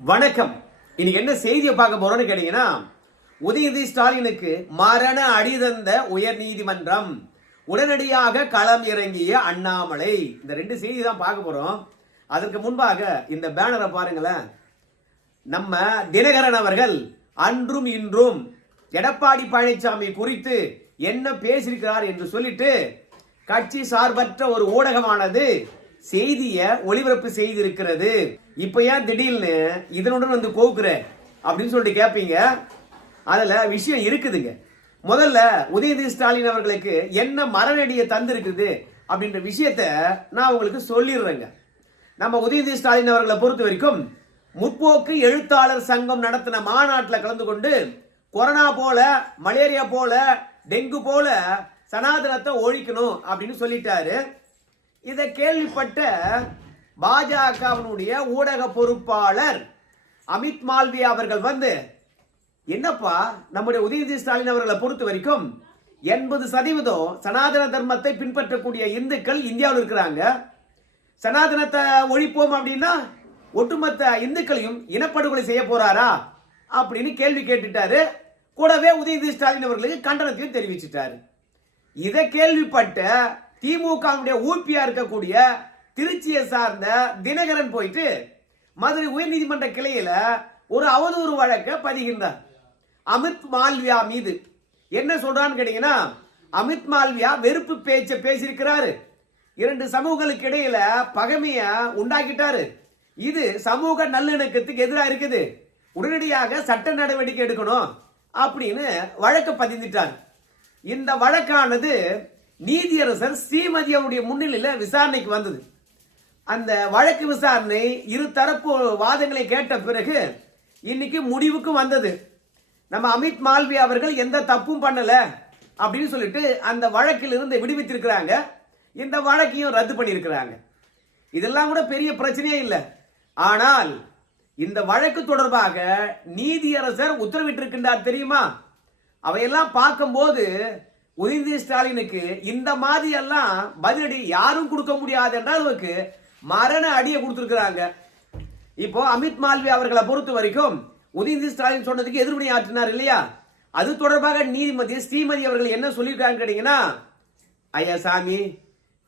வணக்கம். இன்னைக்கு என்ன செய்தியை பார்க்க போறோம்னு கேட்டீங்கன்னா, உதயநிதி ஸ்டாலினுக்கு மரண அடி தந்த உயர் நீதிமன்றம், உடனடியாக களம் இறங்கிய அண்ணாமலை. இந்த ரெண்டு செய்தி தான் பார்க்க போறோம். அதற்கு முன்பாக இந்த பேனரை பாருங்களேன். நம்ம தினகரன் அவர்கள் அன்றும் இன்றும் எடப்பாடி பழனிசாமி குறித்து என்ன பேசியிருக்கிறார் என்று சொல்லிட்டு கட்சி சார்பற்ற ஒரு ஊடகமானது செய்தியை ஒளிபரப்பு செய்திருக்கிறது. இப்ப ஏன் திடீர்னு இதனுடன் வந்து கோக்குற அப்படின்னு சொல்லிட்டு கேட்பீங்க. அதுல விஷயம் இருக்குதுங்க. முதல்ல உதயநிதி ஸ்டாலின் அவர்களுக்கு என்ன மரணடியை தந்திருக்குது அப்படின்ற விஷயத்த நான் உங்களுக்கு சொல்லிடுறேங்க. நம்ம உதயநிதி ஸ்டாலின் அவர்களை பொறுத்த வரைக்கும் முற்போக்கு எழுத்தாளர் சங்கம் நடத்தின மாநாட்டில் கலந்து கொண்டு கொரோனா போல, மலேரியா போல, டெங்கு போல சனாதனத்தை ஒழிக்கணும் அப்படின்னு சொல்லிட்டாரு. இதை கேள்விப்பட்ட பாஜகவினுடைய ஊடக பொறுப்பாளர் அமித் மால்வியா அவர்கள் வந்து, என்னப்பா நம்முடைய உதயநிதி ஸ்டாலின் அவர்களை பொறுத்த வரைக்கும் 80% சனாதன தர்மத்தை பின்பற்றக்கூடிய இந்துக்கள் இந்தியாவில் இருக்கிறாங்க. சனாதனத்தை ஒழிப்போம் அப்படின்னா ஒட்டுமொத்த இந்துக்களையும் இனப்படுகொலை செய்ய போறாரா அப்படின்னு கேள்வி கேட்டுட்டாரு. கூடவே உதயநிதி ஸ்டாலின் அவர்களுக்கு கண்டனத்தையும் தெரிவிச்சிட்டாரு. இதை கேள்விப்பட்ட திமுக ஊபியா இருக்கக்கூடிய திருச்சியை சார்ந்த தினகரன் போயிட்டு மதுரை உயர்நீதிமன்ற கிளையில ஒரு அவதூறு வழக்கை பதிகின்றார் அமித் மால்வியா மீது. என்ன சொல்றான்னு கேட்டீங்கன்னா, அமித் மால்வியா வெறுப்பு பேச்சை பேசியிருக்கிறாரு, இரண்டு சமூகங்களுக்கு இடையில பகைமைய உண்டாக்கிட்டாரு, இது சமூக நல்லிணக்கத்துக்கு எதிராக இருக்குது, உடனடியாக சட்ட நடவடிக்கை எடுக்கணும் அப்படின்னு வழக்கு பதிந்துட்டார். இந்த வழக்கானது நீதியரசர் ஸ்ரீமதி அவருடைய முன்னிலையில் விசாரணைக்கு வந்தது. அந்த வழக்கு விசாரணை இரு தரப்பு வாதங்களை கேட்ட பிறகு இன்னைக்கு முடிவுக்கு வந்தது. நம்ம அமித் மால்வியா அவர்கள் எந்த தப்பும் பண்ணல அப்படின்னு சொல்லிட்டு அந்த வழக்கில் இருந்து விடுவித்திருக்கிறாங்க. இந்த வழக்கையும் ரத்து பண்ணியிருக்கிறாங்க. இதெல்லாம் கூட பெரிய பிரச்சனையே இல்லை. ஆனால் இந்த வழக்கு தொடர்பாக நீதியரசர் உத்தரவிட்டிருக்கின்றார் தெரியுமா? அவையெல்லாம் பார்க்கும்போது உதயநிதி ஸ்டாலினுக்கு இந்த மாதிரி எல்லாம் பதிலடி யாரும் கொடுக்க முடியாது என்ற அளவுக்கு மரண அடியை கொடுத்திருக்கிறாங்க. இப்போ அமித் மால்வியா அவர்களை பொறுத்த வரைக்கும் உதயநிதி ஸ்டாலின் சொன்னதுக்கு எதிர்வினை ஆற்றினார் இல்லையா? அது தொடர்பாக நீதிபதி ஸ்ரீமதி அவர்கள் என்ன சொல்லியிருக்காங்க கேட்டீங்கன்னா, ஐயா சாமி,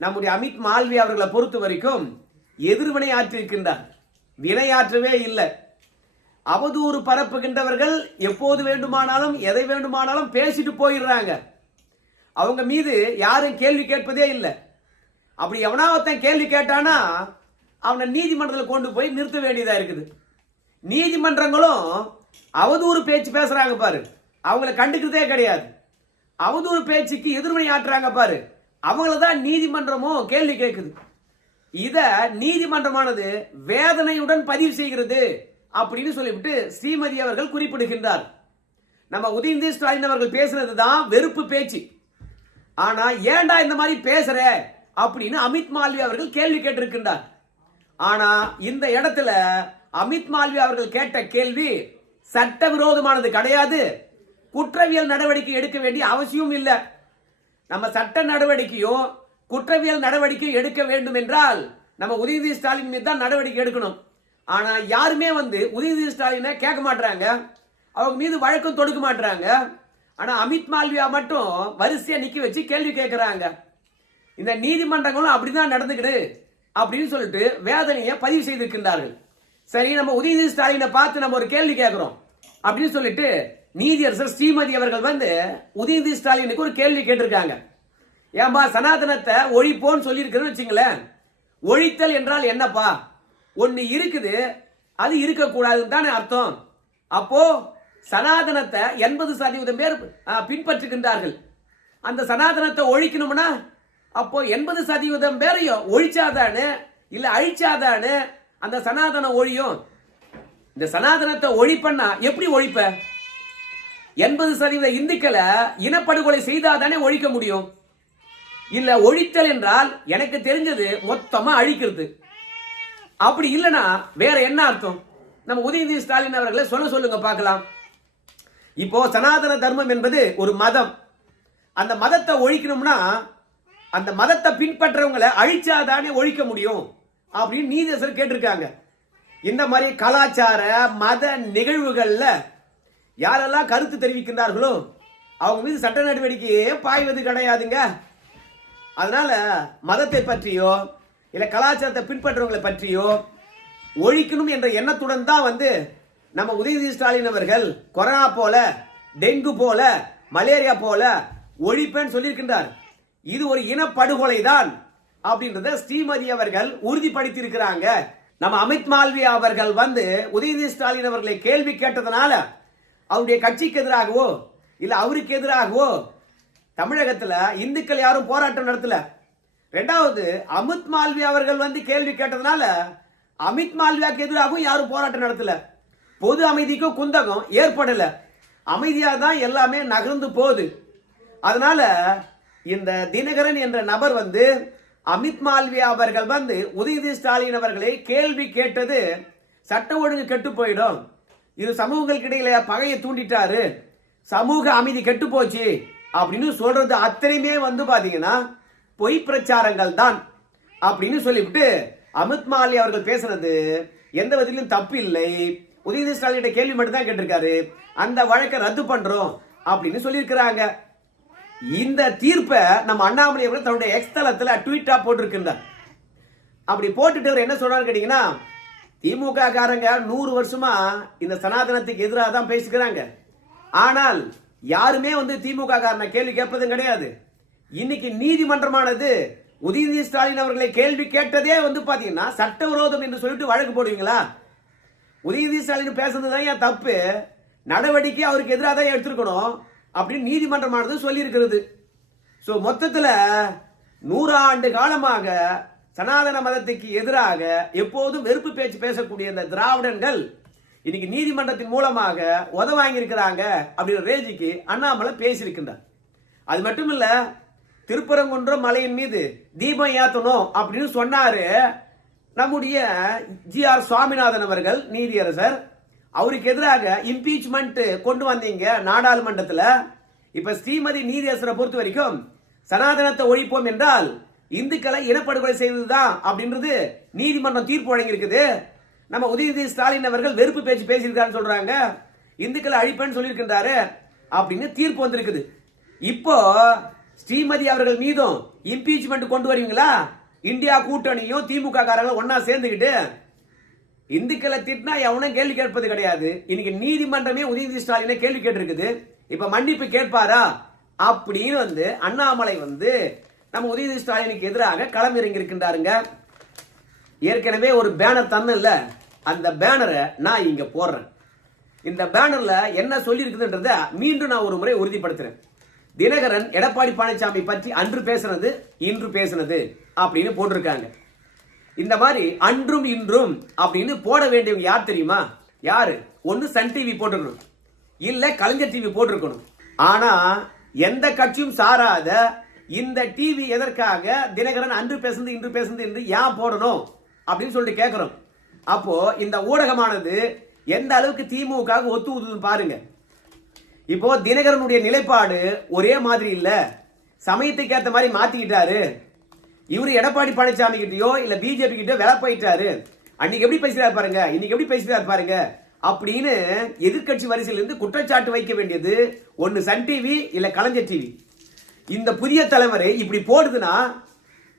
நம்முடைய அமித் மால்வியா அவர்களை பொறுத்த வரைக்கும் எதிர்வினை ஆற்றிருக்கின்றார், வினையாற்றவே இல்லை. அவதூறு பரப்புகின்றவர்கள் எப்போது வேண்டுமானாலும் எதை வேண்டுமானாலும் பேசிட்டு போயிடுறாங்க. அவங்க மீது யாரும் கேள்வி கேட்பதே இல்லை. அப்படி எவனாவத்தன் கேள்வி கேட்டானா அவனை நீதிமன்றத்தில் கொண்டு போய் நிறுத்த வேண்டியதா இருக்குது. நீதிமன்றங்களும் அவதூறு பேச்சு பேசுறாங்க பாரு, அவங்கள கண்டுக்கிறதே கிடையாது. அவதூறு பேச்சுக்கு எதிர்வினை ஆற்றுறாங்க பாரு, அவங்கள தான் நீதிமன்றமும் கேள்வி கேட்குது. இத நீதிமன்றமானது வேதனையுடன் பதிவு செய்கிறது அப்படின்னு சொல்லிவிட்டு ஸ்ரீமதி அவர்கள் குறிப்பிடுகின்றார். நம்ம உதயநிதி ஸ்டாலின் அவர்கள் பேசுறது தான் வெறுப்பு பேச்சு. ஆனா ஏண்டா இந்த மாதிரி பேசுற அப்படின்னு அமித் மால்வியா அவர்கள் கேள்வி கேட்டிருக்கின்றார். ஆனா இந்த இடத்துல அமித் மால்வியா அவர்கள் கேட்ட கேள்வி சட்டவிரோதமானது கிடையாது, குற்றவியல் நடவடிக்கை எடுக்க வேண்டிய அவசியம் இல்லை. நம்ம சட்ட நடவடிக்கையும் குற்றவியல் நடவடிக்கை எடுக்க வேண்டும் என்றால் நம்ம உதயநிதி ஸ்டாலின் மீது தான் நடவடிக்கை எடுக்கணும். ஆனா யாருமே வந்து உதயநிதி ஸ்டாலினை கேட்க மாட்டாங்க, அவங்க மீது வழக்கம் தொடுக்க மாட்டாங்க. ஆனா அமித் மால்வியா மட்டும் வரிசையா நிக்க வச்சு கேள்வி கேட்கிறாங்க. இந்த நீதிமன்றங்களும் அப்படிதான் நடந்துக்கிடு அப்படின்னு சொல்லிட்டு வேதனையை பதிவு செய்திருக்கின்றார்கள். சரி, நம்ம உதயநிதி ஸ்டாலினை பார்த்து நம்ம ஒரு கேள்வி கேட்கிறோம் அப்படின்னு சொல்லிட்டு நீதியரசர் ஸ்ரீமதி அவர்கள் வந்து உதயநிதி ஸ்டாலினுக்கு ஒரு கேள்வி கேட்டிருக்காங்க. ஏன்பா சனாதனத்தை ஒழிப்போன்னு சொல்லியிருக்கிறேன்னு வச்சுங்களேன், ஒழித்தல் என்றால் என்னப்பா? ஒன்னு இருக்குது, அது இருக்கக்கூடாதுன்னு தானே அர்த்தம். அப்போ சனாதனத்தை 80% பேர் பின்பற்றுகின்றார்கள். அந்த சனாதனத்தை ஒழிக்கணும்னா அப்போ 80% பேரையும் ஒழிச்சாதானு இல்ல அழிச்சாதானு அந்த சனாதனம் ஒழியும். இந்த சனாதனத்தை ஒழிப்பன்னா எப்படி ஒழிப்ப? 80% இந்துக்களை இனப்படுகொலை செய்தாதானே ஒழிக்க முடியும். இல்ல ஒழித்தல் என்றால் எனக்கு தெரிஞ்சது மொத்தமா அழிக்கிறது. அப்படி இல்லைன்னா வேற என்ன அர்த்தம்? நம்ம உதயநிதி ஸ்டாலின் அவர்களை சொல்லுங்க பார்க்கலாம். இப்போ சனாதன தர்மம் என்பது ஒரு மதம். அந்த மதத்தை ஒழிக்கணும்னா அந்த மதத்தை பின்பற்றவங்களை அழிச்சாதானே ஒழிக்க முடியும் அப்படின்னு நீதியரசர் கேட்டிருக்காங்க. இந்த மாதிரி கலாச்சார மத நிகழ்வுகள்ல யாரெல்லாம் கருத்து தெரிவிக்கின்றார்களோ அவங்க மீது சட்ட நடவடிக்கையே பாய்வது கிடையாதுங்க. அதனால மதத்தை பற்றியோ இல்ல கலாச்சாரத்தை பின்பற்றவங்களை பற்றியோ ஒழிக்கணும் என்ற எண்ணத்துடன் தான் நம்ம உதயநிதி ஸ்டாலின் அவர்கள் கொரோனா போல, டெங்கு போல, மலேரியா போல ஒழிப்பேன்னு சொல்லியிருக்கின்றார். இது ஒரு இனப்படுகொலை தான் அப்படின்றத ஸ்ரீமதி அவர்கள் உறுதிப்படுத்தி இருக்கிறாங்க. நம்ம அமித் மால்வியா அவர்கள் உதயநிதி ஸ்டாலின் அவர்களை கேள்வி கேட்டதனால அவருடைய கட்சிக்கு எதிராகவோ இல்ல அவருக்கு எதிராகவோ தமிழகத்துல இந்துக்கள் யாரும் போராட்டம் நடத்தல. ரெண்டாவது, அமித் மால்வியா அவர்கள் கேள்வி கேட்டதனால அமித் மால்வியாக்கு எதிராகவும் யாரும் போராட்டம் நடத்தல. பொது அமைதிக்கும் குந்தகம் ஏற்படல. அமைதியா தான் எல்லாமே நகர்ந்து போகுது. அதனால இந்த தினகரன் என்ற நபர் அமித் மால்வியா அவர்கள் உதயநிதி ஸ்டாலின் அவர்களை கேள்வி கேட்டது சட்ட ஒழுங்கு கெட்டு போயிடும், இது சமூகங்களுக்கு இடையில பகையை தூண்டிட்டாரு, சமூக அமைதி கெட்டு போச்சு அப்படின்னு சொல்றது அத்தனையுமே பாத்தீங்கன்னா பொய் பிரச்சாரங்கள் தான் அப்படின்னு சொல்லிவிட்டு அமித் மால்வியா அவர்கள் பேசுறது எந்த விதத்திலும் தப்பு இல்லை. உதயநிதி ஸ்டாலின் கேள்வி மட்டும் தான் கேட்டிருக்காரு, அந்த வழக்கை ரத்து பண்றோம் அப்படின்னு சொல்லியிருக்கிறாங்க. இந்த தீர்ப்பை நம்ம அண்ணாமலை அவர்கள் தன்னுடைய எக்ஸ் தளத்துல ட்வீட்டா போட்டிருக்கின்றார். அப்படி போட்டுட்டு அவர் என்ன சொல்றாரு கேட்டீங்கன்னா, திமுக காரங்க 100 வருஷமா இந்த சனாதனத்துக்கு எதிராக தான் பேசிக்கிறாங்க. ஆனால் யாருமே திமுக காரனை கேள்வி கேட்பதும் கிடையாது. இன்னைக்கு நீதிமன்றமானது உதயநிதி ஸ்டாலின் அவர்களை கேள்வி கேட்டதே பாத்தீங்கன்னா சட்டவிரோதம் என்று சொல்லிட்டு வழக்கு போடுவீங்களா? உதயநிதி ஸ்டாலின் பேசுறது தான் ஏன் தப்பு, நடவடிக்கை அவருக்கு எதிராக தான் எடுத்திருக்கணும் அப்படின்னு நீதிமன்றமானது சொல்லி இருக்கிறது. சோ மொத்தத்துல 100 ஆண்டு காலமாக சனாதன மதத்துக்கு எதிராக எப்போதும் வெறுப்பு பேச்சு பேசக்கூடிய இந்த திராவிடர்கள் இன்னைக்கு நீதிமன்றத்தின் மூலமாக உத வாங்கி இருக்கிறாங்க அப்படின்ற ரேஞ்சுக்கு அண்ணாமலை பேசியிருக்கின்றார். அது மட்டும் இல்ல, திருப்பரங்குன்றம் மலையின் மீது தீபம் ஏத்தணும் அப்படின்னு சொன்னாரு நம்முடைய ஜி.ஆர். சுவாமிநாதன் அவர்கள், நீதியரசர். அவருக்கு எதிராக இம்பீச்மெண்ட் கொண்டு வந்தீங்க நாடாளுமன்றத்தில். இப்ப ஸ்ரீமதி நீதியரசரை பொறுத்த வரைக்கும் சனாதனத்தை ஒழிப்போம் என்றால் இந்துக்களை இனப்படுகொலை செய்வதுதான் அப்படின்றது நீதிமன்றம் தீர்ப்பு வழங்கி இருக்குது. நம்ம உதயநிதி ஸ்டாலின் அவர்கள் வெறுப்பு பேச்சு பேசியிருக்காரு சொல்றாங்க, இந்துக்களை அழிப்பேன்னு சொல்லியிருக்கின்றாரு அப்படின்னு தீர்ப்பு வந்திருக்குது. இப்போ ஸ்ரீமதி அவர்கள் மீதும் இம்பீச்மெண்ட் கொண்டு வருவீங்களா? இந்தியா கூட்டணியும் திமுக காரங்களும் ஒன்னா சேர்ந்துக்கிட்டு இந்துக்களை திட்டினா எவனும் கேள்வி கேட்பது கிடையாது. இன்னைக்கு நீதிமன்றமே உதயநிதி ஸ்டாலினை கேள்வி கேட்டிருக்குது. இப்ப மன்னிப்பு கேட்பாரா அப்படின்னு அண்ணாமலை நம்ம உதயநிதி ஸ்டாலினுக்கு எதிராக களமிறங்கி இருக்கின்றாருங்க. ஏற்கனவே ஒரு பேனர் தந்தல, அந்த பேனரை நான் இங்க போடுறேன். இந்த பேனர்ல என்ன சொல்லி இருக்குதுன்றத மீண்டும் நான் ஒரு முறை உறுதிப்படுத்துறேன். தினகரன் எடப்பாடி பழனிசாமி பற்றி அன்று பேசினது இன்று பேசினது அப்படின்னு போட்டிருக்காங்க. இந்த மாதிரி அன்றும் இன்றும் அப்படின்னு போட வேண்டியவங்க யார் தெரியுமா? யாரு? ஒன்னு சன் டிவி போட்டிருக்கணும், இல்ல கலைஞர் டிவி போட்டிருக்கணும். ஆனா எந்த கட்சியும் சாராத இந்த டிவி எதற்காக தினகரன் அன்று பேசுனது இன்று பேசுனது என்று ஏன் போடணும் அப்படின்னு சொல்லிட்டு கேட்கிறோம். அப்போ இந்த ஊடகமானது எந்த அளவுக்கு திமுக ஒத்து ஊதுன்னு பாருங்க. இப்போ தினகரனுடைய நிலைப்பாடு ஒரே மாதிரி இல்ல, சமயத்துக்கு ஏற்ற மாதிரி மாத்திக்கிட்டாரு. இவரு எடப்பாடி பழனிசாமி கிட்டயோ இல்ல பிஜேபி கிட்டயோ வேலை போயிட்டாரு. அன்னைக்கு எப்படி பேசுறாரு பாருங்க, இன்னைக்கு எப்படி பேசுறாரு பாருங்க அப்படின்னு எதிர்கட்சி வரிசையில இருந்து குற்றச்சாட்டு வைக்க வேண்டியது ஒன்னு சன் டிவி இல்ல கலைஞர் டிவி. இந்த புதிய தலைமுறை இப்படி போடுதுன்னா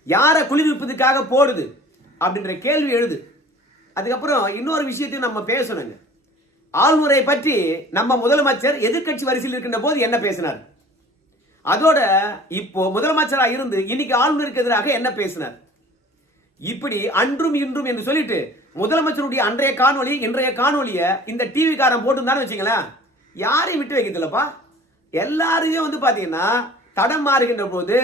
யார குளிர்விப்பதுக்காக போடுது அப்படின்ற கேள்வி எழுது. அதுக்கப்புறம் இன்னொரு விஷயத்தையும் நம்ம பேசணுங்க. ஆளுநரை பற்றி நம்ம முதலமைச்சர் எதிர்கட்சி வரிசையில் இருக்கின்ற போது என்ன பேசினார், அதோட இப்போ முதலமைச்சராக இருந்து இன்னைக்கு ஆளுநருக்கு எதிராக என்ன பேசினார், இப்படி அன்றும் இன்றும் என்று சொல்லிட்டு முதலமைச்சருடைய அன்றைய காணொலி இன்றைய காணொலிய இந்த டிவி காரன் போட்டு வச்சுங்களேன், யாரையும் விட்டு வைக்கிறதுலப்பா. எல்லாரையும் பாத்தீங்கன்னா தடம் மாறுகின்ற போது,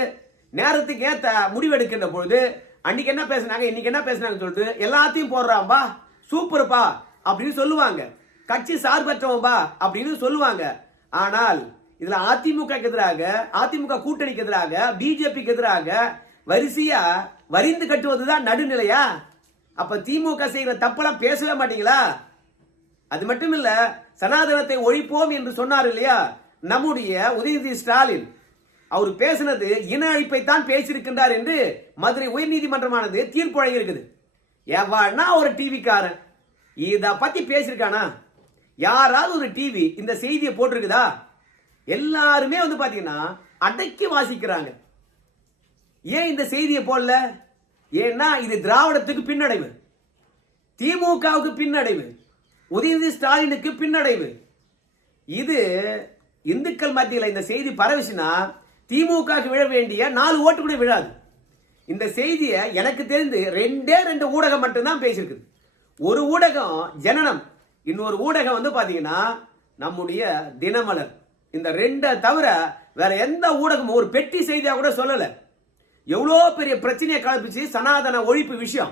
நேரத்துக்கு ஏத்த முடிவெடுக்கின்ற பொழுது அன்னைக்கு என்ன பேசினாங்க இன்னைக்கு என்ன பேசினாங்க சொல்லிட்டு எல்லாத்தையும் போடுறான்பா, சூப்பர்ப்பா அப்படின்னு சொல்லுவாங்க, கட்சி சார்பற்றவன்பா அப்படின்னு சொல்லுவாங்க. ஆனால் இதுல அதிமுக எதிராக, அதிமுக கூட்டணிக்கு எதிராக, பிஜேபிக்கு எதிராக வரிசையா வரிந்து கட்டுவதுதான் நடுநிலையா? அப்ப திமுக செய்கிற தப்பெல்லாம் பேசவே மாட்டீங்களா? அது மட்டும் இல்ல, சனாதனத்தை ஒழிப்போம் என்று சொன்னார் இல்லையா நம்முடைய உதயநிதி ஸ்டாலின், அவர் பேசினது இன அழிப்பை தான் பேசியிருக்கின்றார் என்று மதுரை உயர் நீதிமன்றமானது தீர்ப்பு வழங்கி இருக்குது. எவனா ஒரு டிவிக்காரன் இத பத்தி பேசியிருக்கானா? யாராவது ஒரு டிவி இந்த செய்தியை போட்டிருக்குதா? எல்லாருமே வந்து பாத்தீங்கன்னா அடக்கி வாசிக்கிறாங்க. ஏன் இந்த செய்தியை போடல? ஏன்னா இது திராவிடத்துக்கு பின்னடைவு, திமுகவுக்கு பின்னடைவு, உதயநிதி ஸ்டாலினுக்கு பின்னடைவு. இது இந்துக்கள் மத்தியில் இந்த செய்தி பரவிச்சுன்னா திமுக விழ வேண்டிய 4 ஓட்டு கூட விழாது. இந்த செய்தியை எனக்கு தெரிந்து 2 ஊடகம் மட்டும்தான் பேசியிருக்கு. ஒரு ஊடகம் ஜனனம், இன்னொரு ஊடகம் வந்து பாத்தீங்கன்னா நம்முடைய தினமலர். இந்த 2 தவிர வேற எந்த ஊடகம் ஒரு பெட்டி செய்தியா கூட சொல்லல. எவ்வளோ பெரிய பிரச்சனையை கலப்பிச்சு சனாதன ஒழிப்பு விஷயம்.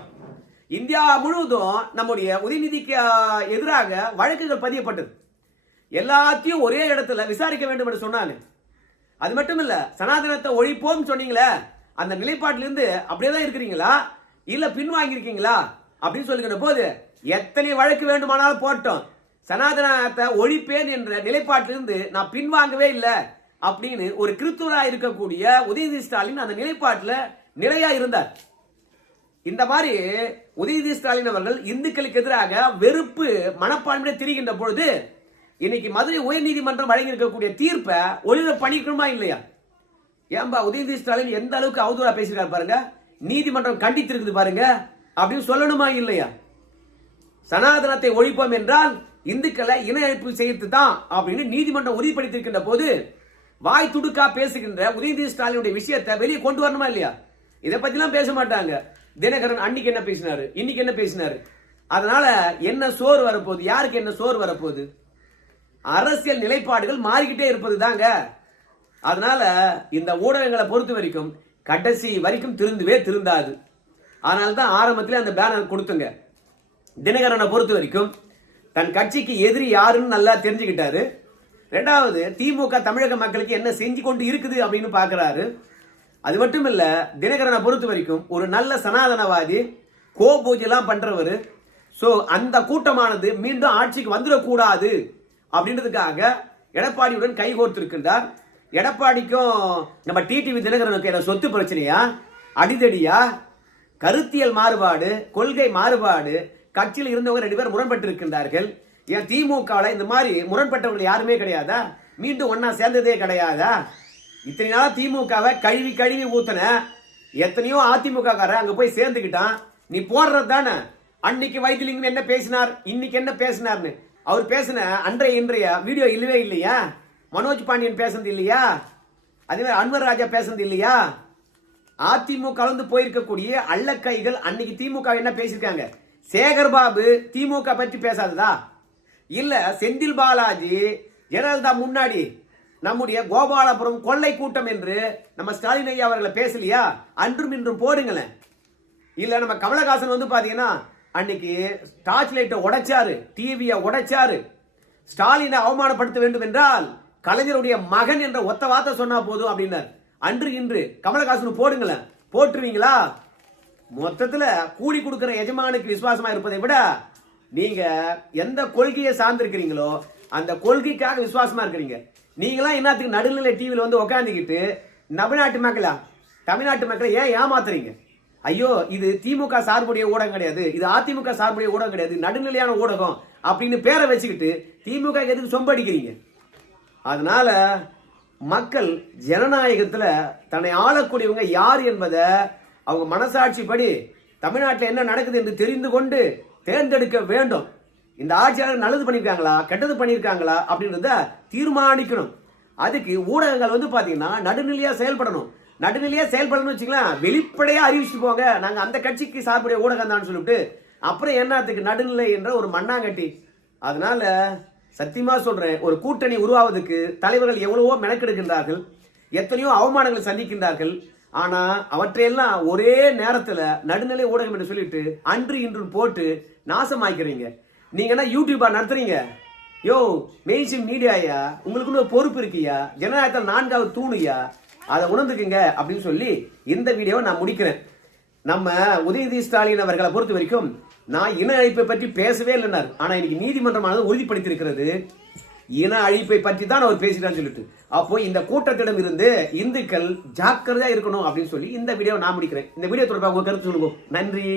இந்தியா முழுவதும் நம்முடைய உதயநிதிக்கு எதிராக வழக்குகள் பதியப்பட்டது. எல்லாத்தையும் ஒரே இடத்துல விசாரிக்க வேண்டும் என்று சொன்னாங்க. அது மட்டும் இல்ல, சனாதனத்தை ஒழிப்போம் சொன்னீங்களே, அந்த நிலைப்பாட்டிலிருந்து அப்படியேதான் இருக்கிறீங்களா இல்ல பின்வாங்கிருக்கீங்களா அப்படின்னு சொல்லுகிற போது எத்தனை வழக்கு வேண்டுமானாலும் போட்டோம், சனாதனத்தை ஒழிப்பேன் என்ற நிலைப்பாட்டிலிருந்து நான் பின்வாங்கவே இல்லை அப்படின்னு ஒரு கிறிஸ்துவரா இருக்கக்கூடிய உதயநிதி ஸ்டாலின் அந்த நிலைப்பாட்டில் நிலையா இருந்தார். இந்த மாதிரி உதயநிதி ஸ்டாலின் அவர்கள் இந்துக்களுக்கு எதிராக வெறுப்பு மனப்பான்மையை திரிகின்ற பொழுது இன்னைக்கு மதுரை உயர் நீதிமன்றம் வழங்கி இருக்கக்கூடிய தீர்ப்பை ஒளிர பண்ணிக்கணுமா இல்லையா? ஏன்பா உதயநிதி ஸ்டாலின் எந்த அளவுக்கு அவதூறா பேசியிருக்காரு பாருங்க, நீதிமன்றம் கண்டித்திருக்குது பாருங்க அப்படின்னு சொல்லணுமா இல்லையா? சனாதனத்தை ஒழிப்போம் என்றால் இந்துக்களை இன அழிப்பு செய்து தான் அப்படின்னு நீதிமன்றம் உறுதிப்படுத்தியிருக்கின்ற போது வாய் துடுக்கா பேசுகின்ற உதயநிதி ஸ்டாலினுடைய விஷயத்தை வெளியே கொண்டு வரணுமா இல்லையா? இதை பத்திலாம் பேச மாட்டாங்க. தினகரன் அன்னைக்கு என்ன பேசினாரு, இன்னைக்கு என்ன பேசினாரு, அதனால என்ன சோறு வரப்போகுது, யாருக்கு என்ன சோறு வரப்போகுது? அரசியல் நிலைப்பாடுகள் மாறிக்கிட்டே இருப்பது தாங்க. அதனால இந்த ஊடகங்களை பொறுத்த வரைக்கும் கடைசி வரைக்கும் திருந்தவே திருந்தாது. அதனால்தான் ஆரம்பத்திலே அந்த பேனர் கொடுத்துங்க. தினகரனை பொறுத்த வரைக்கும் தன் கட்சிக்கு எதிரி யாருன்னு நல்லா தெரிஞ்சுக்கிட்டாரு. 2வது திமுக தமிழக மக்களுக்கு என்ன செஞ்சு கொண்டு இருக்குது அப்படின்னு பாக்குறாரு. அது மட்டும் இல்ல, தினகரனை பொறுத்த வரைக்கும் ஒரு நல்ல சனாதனவாதி, கோ பூஜைலாம் பண்றவர். சோ அந்த கூட்டமானது மீண்டும் ஆட்சிக்கு வந்துடக்கூடாது அப்படின்றதுக்காக எடப்பாடியுடன் கைகோர்த்து இருக்கின்றார். எடப்பாடிக்கும் நம்ம டிடிவி தினகரனுக்கு என்ன சொத்து பிரச்சனையா, அடிதடியா, கருத்தியல் மாறுபாடு, கொள்கை மாறுபாடு, கட்சியில் இருந்தவங்க 2 பேர் முரண்பட்டு இருக்கின்றார்கள். ஏன் திமுக இந்த மாதிரி முரண்பட்டவர்கள் யாருமே கிடையாதா? மீண்டும் ஒன்னா சேர்ந்ததே கிடையாதா? இத்தனை நாள் திமுகவை கழுவி கழுவி ஊத்தன எத்தனையோ அதிமுக அங்க போய் சேர்ந்துக்கிட்டான். நீ போடுறது தானே. அன்னைக்கு வைத்திலிங்கம் என்ன பேசினார், இன்னைக்கு என்ன பேசினார்னு அவர் பேசின அன்றைய இன்றைய வீடியோ இல்லவே இல்லையா? மனோஜ் பாண்டியன் பேசுனது இல்லையா? அதே மாதிரி அன்வர் ராஜா பேசுனது இல்லையா? அதிமுக கலந்து போயிருக்கக்கூடிய அள்ளக்கைகள் அன்னைக்கு திமுக என்ன பேசியிருக்காங்க? சேகர் பாபு திமுக பற்றி பேசாததா? இல்ல செந்தில் பாலாஜி ஜெயலலிதா முன்னாடி நம்முடைய கோபாலபுரம் கொள்ளை கூட்டம் என்று நம்ம ஸ்டாலின் ஐயா அவர்களை பேசலையா? அன்றும் இன்றும் போடுங்களேன். இல்ல நம்ம கமலஹாசன் வந்து பாத்தீங்கன்னா அன்னைக்கு டார்ச் லைட்டை உடைச்சாரு, டிவியை உடைச்சாரு. ஸ்டாலினை அவமானப்படுத்த வேண்டும் என்றால் கலைஞருடைய மகன் என்ற ஒத்த வார்த்தை சொன்னா போதும் அப்படின்னார். அன்று இன்று கமலஹாசன் போடுங்களேன். போட்டுருவீங்களா? மொத்தத்துல கூலி கொடுக்கிற எஜமானுக்கு விசுவாசமா இருப்பதை விட நீங்க எந்த கொள்கையை சார்ந்திருக்கிறீங்களோ அந்த கொள்கைக்காக விசுவாசமா இருக்கிறீங்க. நீங்களாம் என்னத்துக்கு நடுநிலை டிவியில் வந்து உட்காந்துக்கிட்டு தமிழ்நாட்டு மக்களை ஏன் ஏமாத்துறீங்க? ஐயோ இது திமுக சார்புடைய ஊடகம் கிடையாது, இது அதிமுக சார்புடைய ஊடகம் கிடையாது, நடுநிலையான ஊடகம் அப்படின்னு பேரை வச்சுக்கிட்டு திமுக எதுக்கு சொம்படிக்கிறீங்க? அதனால மக்கள் ஜனநாயகத்துல தன்னை ஆளக்கூடியவங்க யார் என்பதை அவங்க மனசாட்சிப்படி தமிழ்நாட்டில் என்ன நடக்குது என்று தெரிந்து கொண்டு தேர்ந்தெடுக்க வேண்டும். இந்த ஆட்சியாளர் நல்லது பண்ணியிருக்காங்களா கெட்டது பண்ணியிருக்காங்களா அப்படின்றத தீர்மானிக்கணும். அதுக்கு ஊடகங்கள் வந்து பாத்தீங்கன்னா நடுநிலையா செயல்படணும். நடுநிலையா செயல்படணும் வச்சுக்கலாம், வெளிப்படையா அறிவிச்சு போங்க நாங்க அந்த கட்சிக்கு சார்புடைய ஊடகம் தான் சொல்லிட்டு அப்புறம் என்னத்துக்கு நடுநிலை என்ற ஒரு மண்ணாங்கட்டி. அதனால சத்தியமா சொல்றேன், ஒரு கூட்டணி உருவாவதுக்கு தலைவர்கள் எவ்வளவோ மெனக்கெடுக்கின்றார்கள், எத்தனையோ அவமானங்களை சந்திக்கின்றார்கள். ஆனா அவற்றையெல்லாம் ஒரே நேரத்துல நடுநிலை ஊடகம் என்று சொல்லிட்டு அன்று இன்று போட்டு நாசமாக்கிறீங்க. நீங்க என்ன யூடியூபா நடத்துறீங்க? யோ மெயின்ஸ்ட்ரீம் மீடியாயா, உங்களுக்குன்னு பொறுப்பு இருக்கியா? ஜனநாயகத்தில் 4வது தூணுயா, அதை உணர்ந்துக்குங்க அப்படின்னு சொல்லி இந்த வீடியோவை நான் முடிக்கிறேன். நம்ம உதயநிதி ஸ்டாலின் அவர்களை பொறுத்த வரைக்கும் நான் இன அழிப்பை பற்றி பேசவே இல்லைன்னார். ஆனா இன்னைக்கு நீதிமன்றமானது உறுதிப்படுத்தியிருக்கிறது இன அழிப்பை பற்றி தான் அவர் பேசிட்டான்னு சொல்லிட்டு. அப்போ இந்த கூட்டத்திடம் இருந்து இந்துக்கள் ஜாக்கிரதையா இருக்கணும் அப்படின்னு சொல்லி இந்த வீடியோ நான் முடிக்கிறேன். இந்த வீடியோ தொடர்பாக உங்க கருத்து சொல்லுங்க. நன்றி.